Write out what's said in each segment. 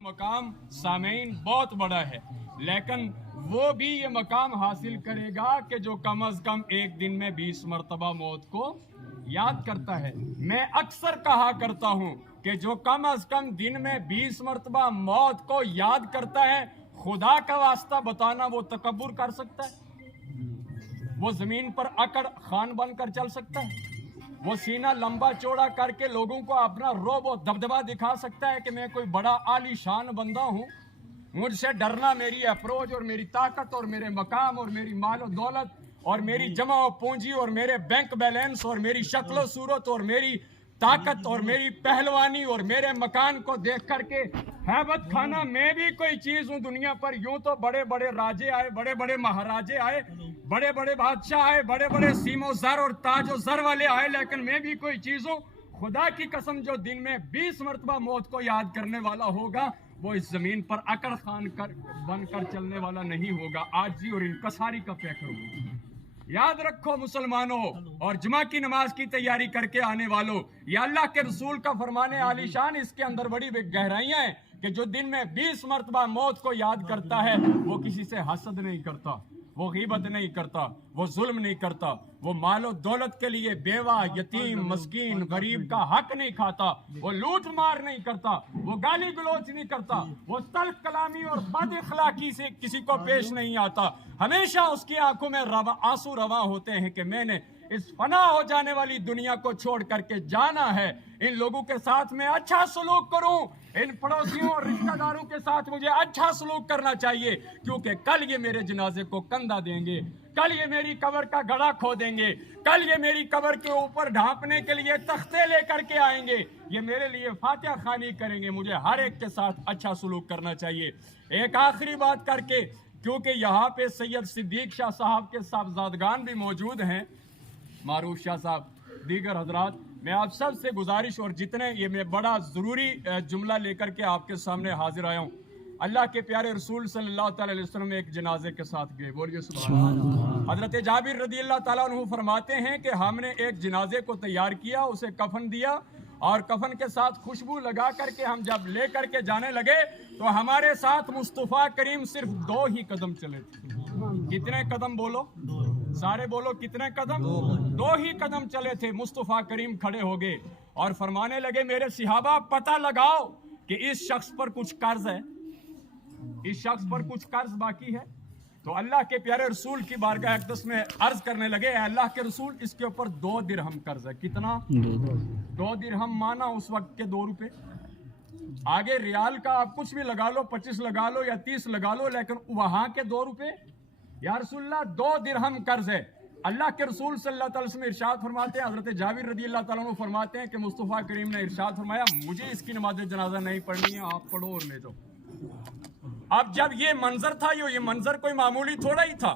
मकाम सामईन बहुत बड़ा है, लेकिन वो भी ये मकाम हासिल करेगा कि जो कम अज कम एक दिन में 20 मरतबा मौत को याद करता है। मैं अक्सर कहा करता हूँ कि जो कम अज कम दिन में 20 मरतबा मौत को याद करता है, खुदा का वास्ता बताना वो तकब्बुर कर सकता है? वो जमीन पर अकड़ खान बनकर चल सकता है? वो सीना लंबा चौड़ा करके लोगों को अपना रोब और दबदबा दिखा सकता है कि मैं कोई बड़ा आलीशान बंदा हूँ? मुझसे डरना मेरी अप्रोच और मेरी ताकत और मेरे मकाम और मेरी माल और दौलत और मेरी जमा और पूंजी और मेरे बैंक बैलेंस और मेरी शक्ल सूरत और मेरी ताकत और मेरी पहलवानी और मेरे मकान को देख करके हैबत खाना मैं भी कोई चीज हूँ दुनिया पर। यूं तो बड़े बड़े राजे आए, बड़े बड़े महाराजे आए, बड़े बड़े बादशाह आए, बड़े बड़े सीमो जर और ताजो जर वाले आए, लेकिन मैं भी कोई चीज हूँ। खुदा की कसम, जो दिन में 20 मरतबा मौत को याद करने वाला होगा वो इस जमीन पर अकड़ खान कर बनकर चलने वाला नहीं होगा। आजी और इनकसारी का पैकर होगा। याद रखो मुसलमानों और जुमा की नमाज की तैयारी करके आने वालों, ये अल्लाह के रसूल का फरमाने आलीशान, इसके अंदर बड़ी गहराइयां हैं कि जो दिन में 20 मरतबा मौत को याद करता है वो किसी से हसद नहीं करता, वो गीबत नहीं करता, वो जुल्म नहीं करता, वो मालो दौलत के लिए बेवा, यतीम, मस्कीन, गरीब का हक नहीं खाता, वो लूट मार नहीं करता, वो गाली गलौज नहीं करता, वो तल्ख कलामी और बद अखलाकी से किसी को पेश नहीं आता। हमेशा उसकी आंखों में आंसू रवा होते हैं कि मैंने इस फना हो जाने वाली दुनिया को छोड़ करके जाना है। इन लोगों के साथ मैं अच्छा सलूक करूं, इन पड़ोसियों और रिश्तेदारों के साथ मुझे अच्छा सलूक करना चाहिए, क्योंकि कल ये मेरे जनाजे को कंधा देंगे, कल ये मेरी कब्र का गड़ा खोदेंगे, कल ये मेरी कब्र के ऊपर ढांपने के लिए तख्ते लेकर के आएंगे, ये मेरे लिए फातिहा खानी करेंगे। मुझे हर एक के साथ अच्छा सलूक करना चाहिए। एक आखिरी बात करके, क्योंकि यहाँ पे सैयद सिद्दीक शाह साहब के साहबजादगान भी मौजूद हैं, मारूफ शाह साहब, दीगर हजरात, मैं आप सब से गुजारिश और जितने ये मैं बड़ा ज़रूरी जुमला लेकर के आपके सामने हाजिर आया हूँ। अल्लाह के प्यारे रसूल सल्लल्लाहु अलैहि वसल्लम एक जनाजे के साथ गए, बोलिए सुभान अल्लाह। हजरत जाबिर रदी अल्लाह ताला अन्हु फरमाते हैं कि हमने एक जनाजे को तैयार किया, उसे कफन दिया और कफन के साथ खुशबू लगा करके हम जब ले करके जाने लगे तो हमारे साथ मुस्तफ़ा करीम सिर्फ 2 ही कदम चले थे। कितने कदम बोलो? सारे बोलो, कितने कदम? 2 ही कदम चले थे। मुस्तफ़ा करीम खड़े हो गए और फरमाने लगे, मेरे सिहाबा पता लगाओ कि इस शख्स पर कुछ कर्ज है, इस शख्स पर कुछ कर्ज बाकी है। तो अल्लाह के प्यारे रसूल की बारगाह अक़दस में अर्ज करने लगे, अल्लाह के रसूल, इसके ऊपर 2 दिरहम कर्ज है। कितना? 2 दिरहम माना उस वक्त के 2 रुपए। आगे रियाल का आप कुछ भी लगा लो, 25 लगा लो या 30 लगा लो, लेकिन वहां के 2 रुपए। या रसूलल्लाह 2 दिरहम कर्ज है। अल्लाह के रसूल सल्लल्लाहु अलैहि वसल्लम इरशाद फरमाते हैं, हजरत जाबिर रदी अल्लाह ताला अन्हु फरमाते हैं कि मुस्तफ़ा करीम ने इरशाद फरमाया, मुझे इसकी नमाज जनाजा नहीं पढ़नी है, आप पढ़ो और ले जाओ। अब जब ये मंजर था, ये मंजर कोई मामूली थोड़ा ही था।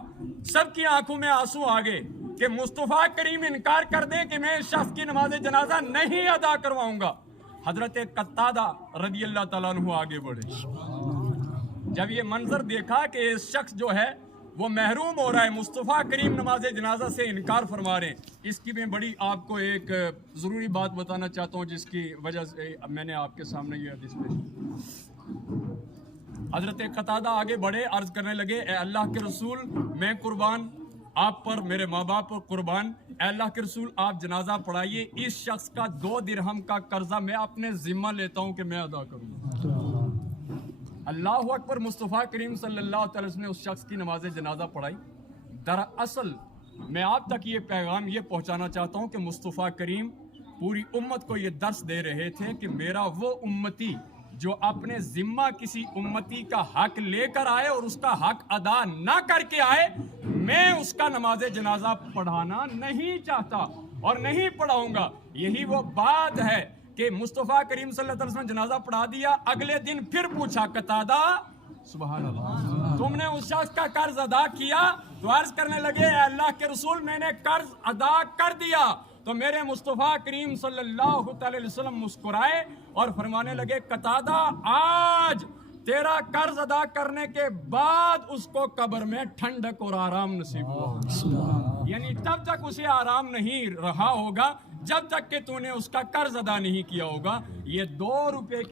सबकी आंखों में आंसू आ गए कि मुस्तफ़ा करीम इनकार कर दे कि मैं इस शख्स की नमाज जनाजा नहीं अदा करवाऊंगा। हजरत कत्तादा रदी अल्लाह ताला अन्हु आगे बढ़े। जब ये मंजर देखा कि इस शख्स जो है वो महरूम हो रहा है, मुस्तफ़ा करीम नमाज जनाजा से इनकार फरमा रहे हैं, इसकी मैं बड़ी आपको एक ज़रूरी बात बताना चाहता हूँ, जिसकी वजह से मैंने आपके सामने ये हदीस पेश। हजरत कतादा आगे बढ़े, अर्ज करने लगे, ए अल्लाह के रसूल, मैं कुर्बान आप पर, मेरे माँ बाप पर कुर्बान, ए अल्लाह के रसूल आप जनाजा पढ़ाइए, इस शख्स का 2 दिरहम का कर्जा मैं अपने जिम्मा लेता हूँ कि मैं अदा करूँगा। अल्लाह अकबर। मुस्तफ़ा करीम सल्लल्लाहु अलैहि वसल्लम ने उस शख्स की नमाज जनाजा पढ़ाई। दरअसल मैं आप तक ये पैगाम ये पहुँचाना चाहता हूँ कि मुस्तफ़ा करीम पूरी उम्मत को ये दर्स दे रहे थे कि मेरा वो उम्मती जो अपने जिम्मा किसी उम्मती का हक लेकर आए और उसका हक अदा ना करके आए, मैं उसका नमाज जनाजा पढ़ाना नहीं चाहता और नहीं पढ़ाऊंगा। यही वो बात है कि मुस्तफ़ा करीम सल्लल्लाहु अलैहि वसल्लम जनाजा पढ़ा दिया। अगले दिन फिर पूछा, कतादा सुभान अल्लाह, तुमने उस शख्स का कर्ज अदा किया? तो अर्ज करने लगे, अल्लाह के रसूल, मैंने कर्ज अदा कर दिया। तो मेरे मुस्तफ़ा करीम सल्लल्लाहु अलैहि वसल्लम मुस्कुराए और फरमाने लगे, कतादा आज तेरा कर्ज अदा करने के बाद उसको कब्र में ठंडक और आराम नसीब हुआ। यानी तब तक उसे आराम नहीं रहा होगा जब तक कि तूने उसका कर्ज अदा नहीं किया होगा। ये 2 रुपए